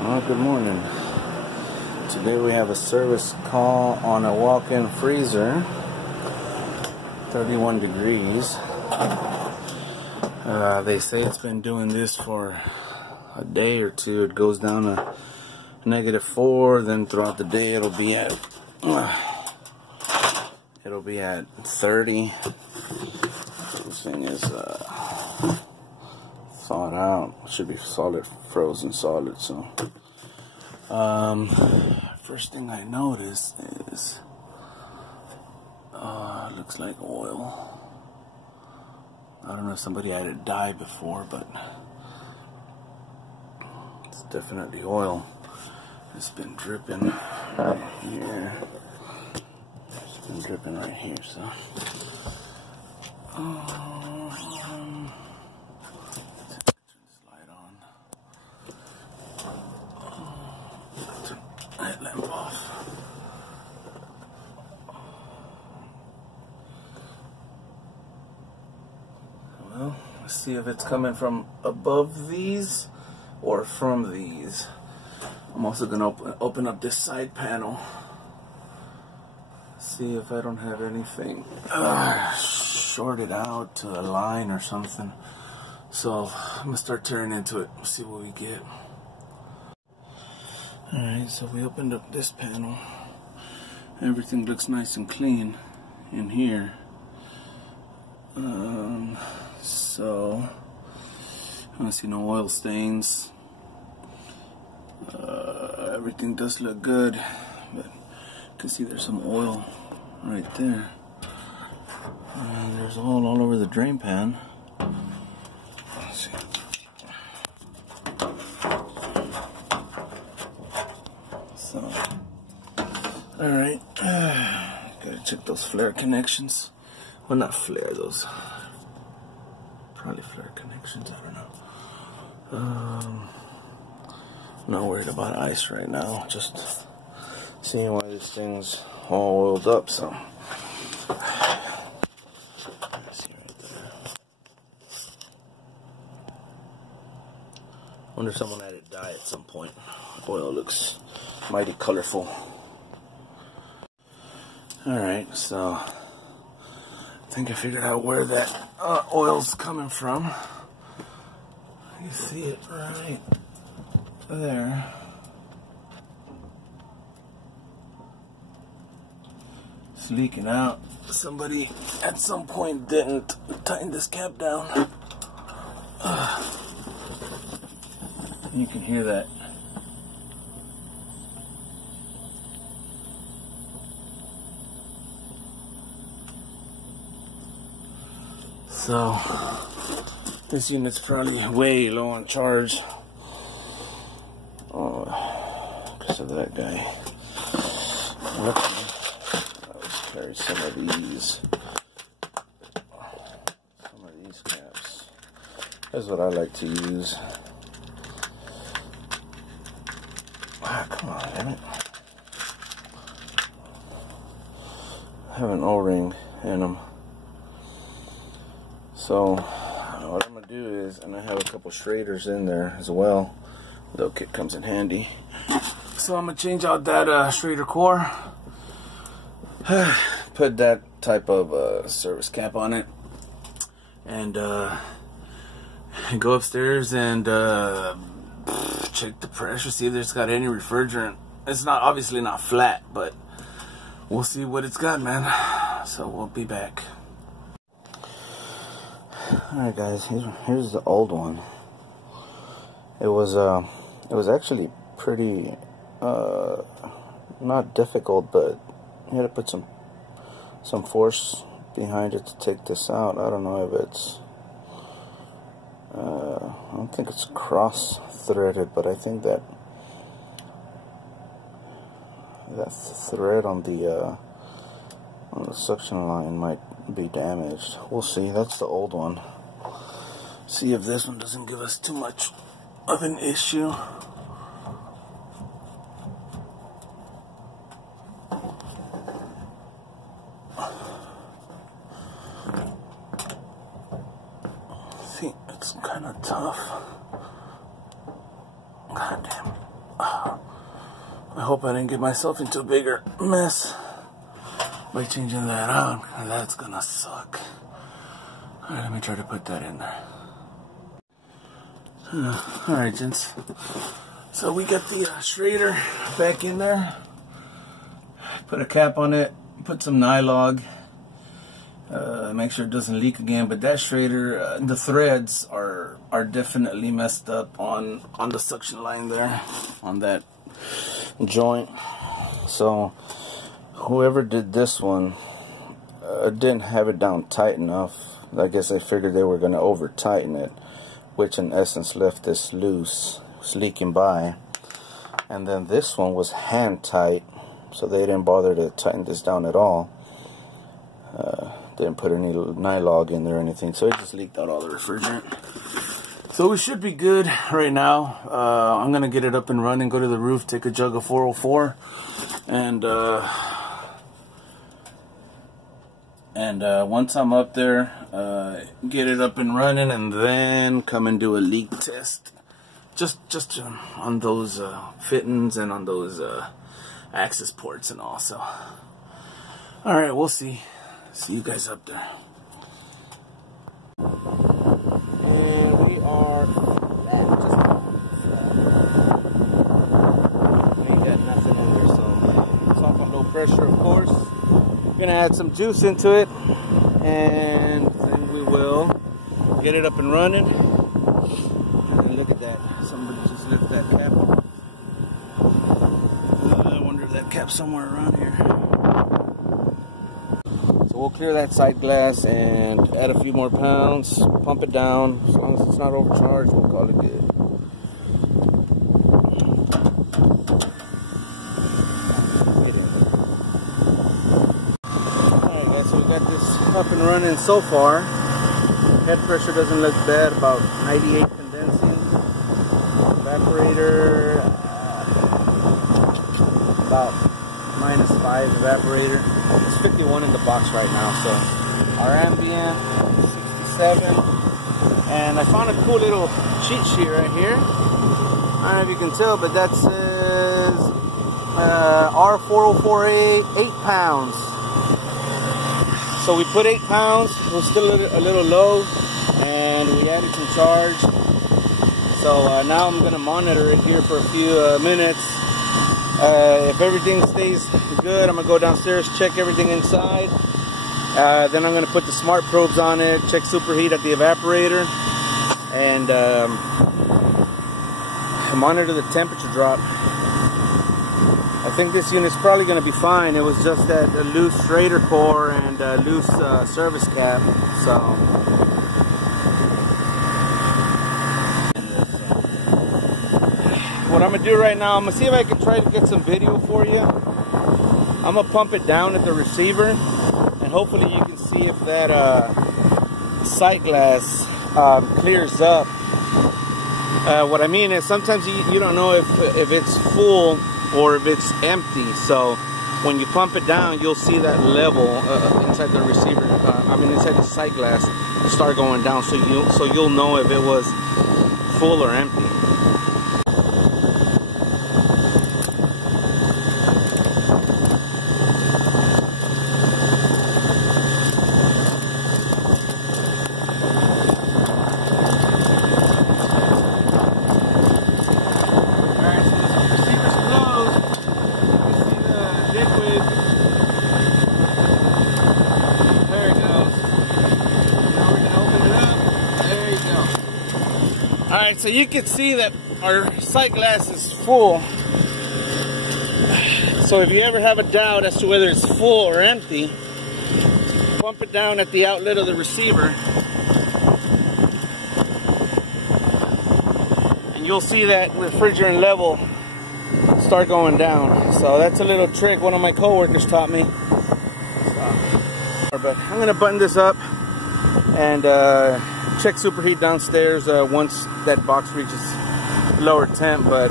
Well, good morning. Today we have a service call on a walk-in freezer, 31 degrees. They say it's been doing this for a day or two. It goes down to -4, then throughout the day it'll be at 30. This thing is thawed out. It should be solid, frozen solid. So first thing I notice is it looks like oil. I don't know if somebody had it dye before, but it's definitely oil. It's been dripping right here. It's been dripping right here, so turn this light on. Turn the headlamp off. Well, let's see if it's coming from above these or from these. I'm also going to open up this side panel. See if I don't have anything shorted out to a line or something. So I'm going to start tearing into it. See what we get. Alright, so we opened up this panel. Everything looks nice and clean in here. So I don't see no oil stains. Everything does look good, but you can see there's some oil right there. There's oil all over the drain pan. Let's see. So, alright, gotta check those flare connections. Well, not flare, those probably flare connections, I don't know. Not worried about ice right now, just seeing why this thing's all oiled up. So see right there. Wonder if someone had it dye at some point. Oil looks mighty colorful. Alright, so I think I figured out where that oil's coming from. You see it right there. It's leaking out. Somebody at some point didn't tighten this cap down. You can hear that. So this unit's probably way low on charge. Because of that guy. Let's carry some of these caps. That's what I like to use. Come on, damn it. I have an O-ring in them. So what I'm going to do is, and I have a couple Schraders in there as well. Little kit comes in handy. So I'm going to change out that Schrader core. Put that type of service cap on it. And go upstairs and check the pressure, see if it's got any refrigerant. It's not, obviously not flat, but we'll see what it's got, man. So we'll be back. Alright guys, here's the old one. It was actually pretty not difficult, but you had to put some force behind it to take this out. I don't know if it's I don't think it's cross threaded, but I think that thread on the suction line might be damaged. We'll see. That's the old one. See if this one doesn't give us too much of an issue. See, it's kind of tough. God damn. hope I didn't get myself into a bigger mess by changing that out. That's gonna suck. Alright, let me try to put that in there. Alright, gents. So we got the Schrader back in there. Put a cap on it, put some nylon. Make sure it doesn't leak again. But that Schrader, the threads are definitely messed up on the suction line there, on that joint. So whoever did this one didn't have it down tight enough. I guess they figured they were going to over tighten it, which in essence left this loose. It was leaking by. And then this one was hand tight, so they didn't bother to tighten this down at all. Didn't put any nylon in there or anything, so it just leaked out all the refrigerant. So we should be good right now. I'm gonna get it up and running, go to the roof, take a jug of 404, and once I'm up there, get it up and running, and then come and do a leak test, just on those fittings and on those access ports and all. So, all right, we'll see. See you guys up there. And we are ain't got nothing in there, so it's off on low pressure, of course. We're gonna add some juice into it, and then we will get it up and running. And look at that, somebody just lifted that cap. I wonder if that cap's somewhere around here. We'll clear that side glass and add a few more pounds, pump it down. As long as it's not overcharged, we'll call it good. Alright guys, so we got this up and running so far. Head pressure doesn't look bad, about 98 condensing. Evaporator, about -5 evaporator. It's 51 in the box right now, so our ambient 67. And I found a cool little cheat sheet right here. I don't know if you can tell, but that says R4048, 8 pounds. So we put 8 pounds. It was still a little low, and we added some charge. So now I'm gonna monitor it here for a few minutes. If everything stays good, I'm gonna go downstairs, check everything inside. Then I'm gonna put the smart probes on it, check superheat at the evaporator, and monitor the temperature drop. I think this unit's probably gonna be fine. It was just that loose Schrader core and loose service cap. So. What I'm gonna do right now, I'm gonna see if I can try to get some video for you. I'm gonna pump it down at the receiver, and hopefully you can see if that sight glass clears up. What I mean is sometimes you don't know if it's full or if it's empty. So when you pump it down, you'll see that level inside the receiver. Inside the sight glass, start going down. So you'll know if it was full or empty. Alright, so you can see that our sight glass is full. So if you ever have a doubt as to whether it's full or empty, pump it down at the outlet of the receiver, and you'll see that refrigerant level start going down. So that's a little trick one of my coworkers taught me. But I'm going to button this up and check superheat downstairs once that box reaches lower temp, but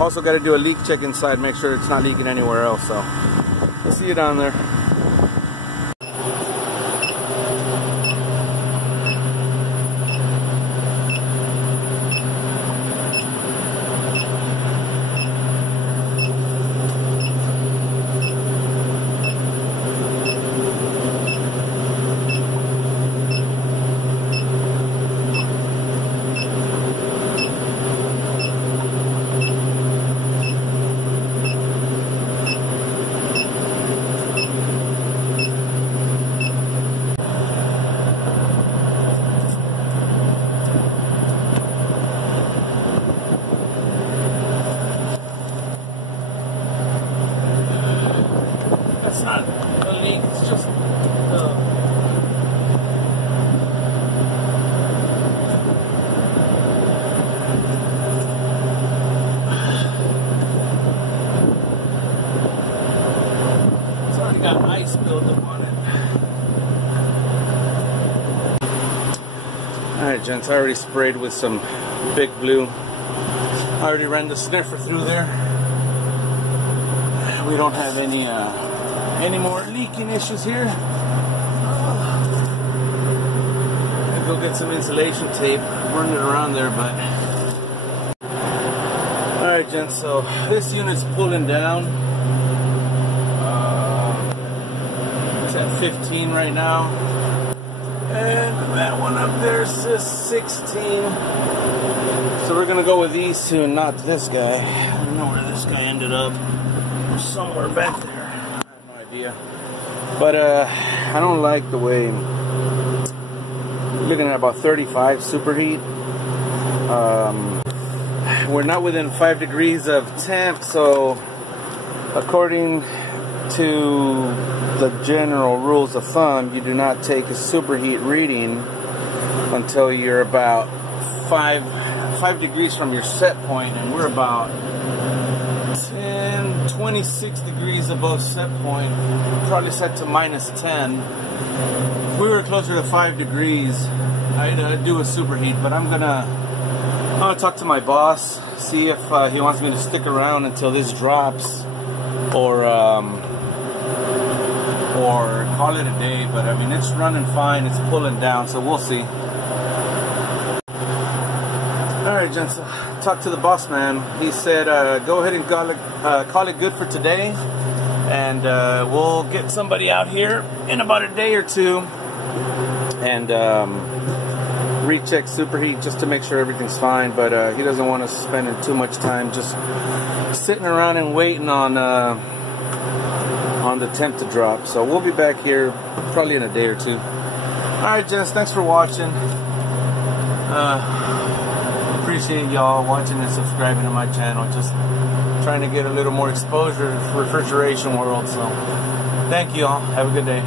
also got to do a leak check inside, make sure it's not leaking anywhere else. So we'll see you down there. build up on it. Alright gents, I already sprayed with some Big Blue. I already ran the sniffer through there. We don't have any more leaking issues here. I'll go get some insulation tape, run it around there, but alright gents, so this unit's pulling down. It's at 15 right now. And that one up there says 16. So we're gonna go with these two and not this guy. I don't know where this guy ended up. Somewhere back there. I have no idea. But I don't like the way looking at about 35 superheat. We're not within 5 degrees of temp, so according to the general rules of thumb, you do not take a superheat reading until you're about 5 degrees from your set point, and we're about 26 degrees above set point, probably set to -10. If we were closer to 5 degrees, I'd do a superheat, but I'm gonna talk to my boss, see if he wants me to stick around until this drops, or call it a day. But I mean, it's running fine, it's pulling down, so we'll see. Alright gents, talk to the boss man. He said go ahead and call it good for today, and we'll get somebody out here in about a day or two and recheck superheat just to make sure everything's fine. But he doesn't want us spending too much time just sitting around and waiting on the temp to drop. So we'll be back here probably in a day or two. Alright gents, thanks for watching. Appreciate y'all watching and subscribing to my channel. Just trying to get a little more exposure to the refrigeration world. So thank you all. Have a good day.